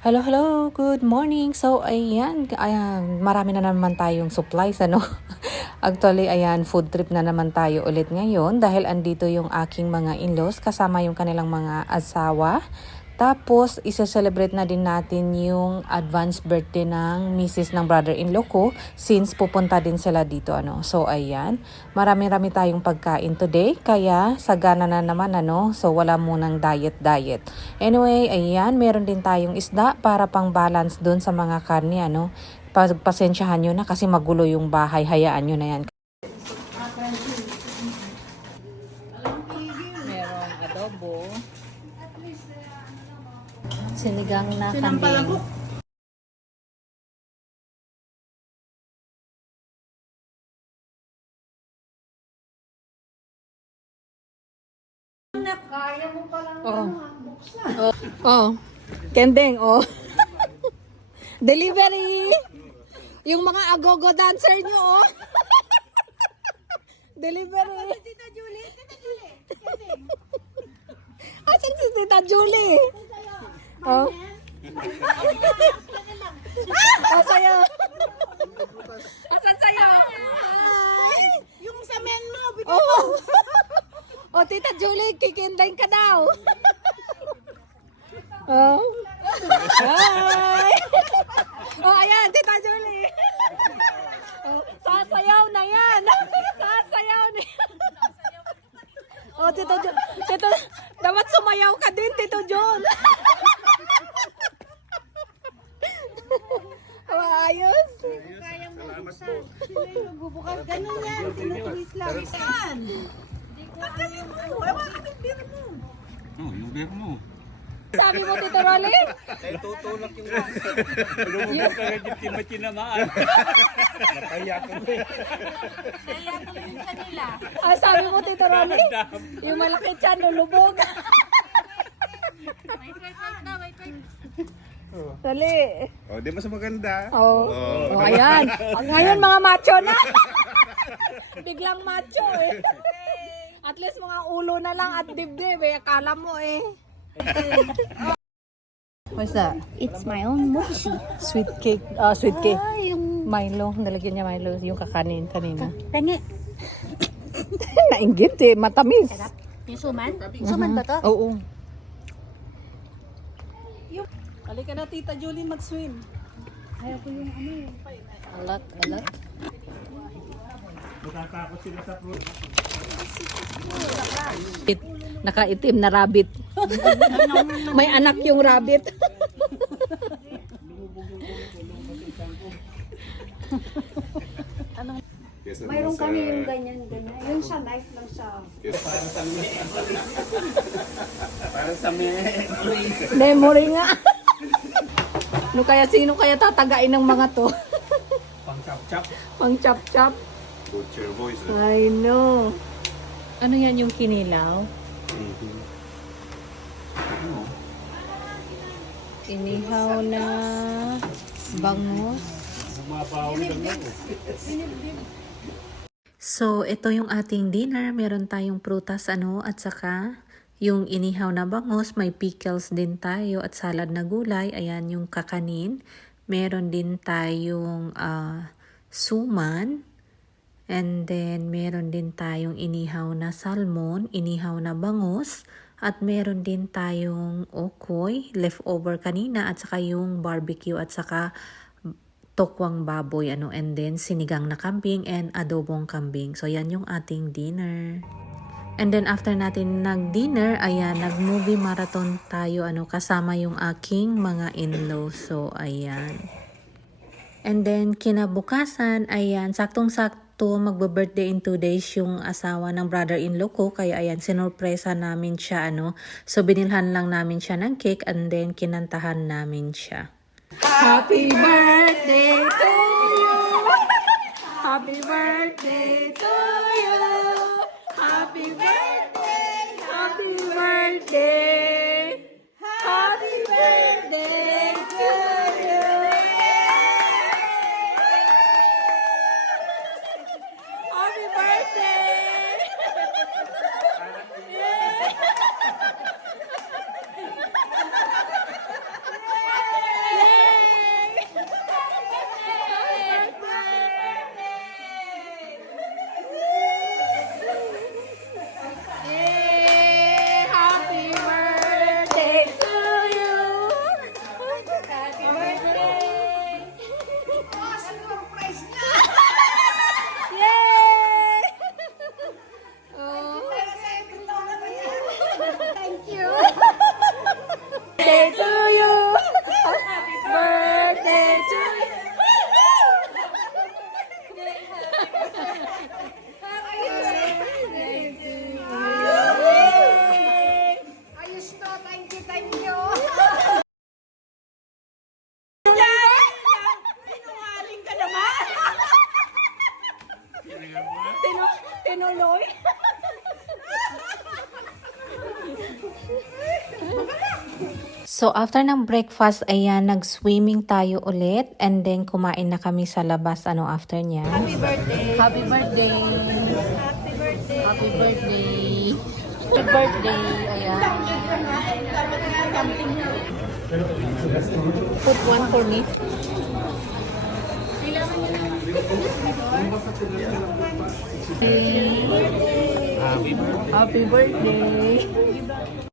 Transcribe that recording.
Hello, hello. Good morning. So, ayan, marami na naman tayong supplies, ano? Actually, ayan, food trip na naman tayo ulit ngayon dahil andito yung aking mga in-laws kasama yung kanilang mga asawa. Tapos, isa-celebrate na din natin yung advance birthday ng misis ng brother-in-law ko since pupunta din sila dito, ano. So, ayan, marami-rami tayong pagkain today, kaya sagana na naman, ano. So, wala munang diet. Anyway, ayan, meron din tayong isda para pang balance dun sa mga karne, ano. Pasensyahan nyo na kasi magulo yung bahay, hayaan nyo na yan. Merong adobo, sinigang na kambing. Kaya mo palang buksan. Oh, kendeng, oh. Delivery! Yung mga agogo dancer nyo, oh. Delivery! Tita Julie, Kevin. Asan si Tita Julie? Oh. Oh, sayo. Asan sayo? Ay! Yung sa men mo, Oh. Oh, Tita Julie, kikindain ka daw. Oh. Hi! Oh, ayan, Tita Julie. Oh, sasayaw na yan. Sasayaw na yan. Oh, Tito John. Dapat sumayaw ka din, Tito John. Oh, ayos. kaya mo buksan. Sila yung magbubukas. Ganun yan, tinutulis lang. Saan? Pagkali mo, ewan ka ng beer mo. Oh, yung beer mo. Sabi mo, Tito Rolly? Ay, tutulak yung lumubog ka rin yung timatinamaan. Nakaya ka mo eh. Kaya tuloy yung kanila. Ah, sabi mo, Tito Rolly? Yung malaki tiyan, lulubog. Wait na, wait. Dali. Oh, di mas maganda. Oh, oh ayan. Ngayon, mga macho na. Biglang macho eh. At least mga ulo na lang at dibdib eh. Akala mo eh. What's that? It's my own mochi. Sweet cake. Sweet cake. Ah, yung Milo. Nalagyan niya Milo. Yung kakanin kanina. tangi. Nainggit eh. Matamis. Yung suman? Suman ba to? Oo. Halika na, Tita Julie, mag-swim. Ayaw ko yung ano yun. Alat. Natatakot sila sa fruit. Nakaitim na rabbit. May anak yung rabbit. Mayroon kami yung ganyan. Yung sa knife lang sa... Para sa Memory nga. Sino kaya tatagain ng mga to? pang chap-chap. Pang chop-chop. Butcher voice. I know. Ano yan yung kinilaw? Inihaw na bangus. So, ito yung ating dinner. Meron tayong prutas at saka yung inihaw na bangus. May pickles din tayo at salad na gulay. Ayan yung kakanin. Meron din tayong suman. And then, meron din tayong inihaw na salmon, inihaw na bangus, at meron din tayong okoy, leftover kanina, at saka yung barbecue, at saka tokwang baboy, and then sinigang na kambing and adobong kambing. So, yan yung ating dinner. And then, after natin nag-dinner, ayan, nag-movie marathon tayo, kasama yung aking mga in-law. So, ayan. And then, kinabukasan, ayan, saktong-sakto, magbe-birthday in 2 days yung asawa ng brother-in-law ko. Kaya, ayan, sinurpresa namin siya, So, binilhan lang namin siya ng cake and then kinantahan namin siya. Happy birthday to you! Happy birthday to you! Happy birthday! Happy birthday! Happy birthday to you! Happy birthday! So after ng breakfast, ayan, nag-swimming tayo ulit and then kumain na kami sa labas after niya. Happy birthday. Happy birthday! Happy birthday. Happy birthday! Happy birthday! Ayan. Put one for me. Happy birthday!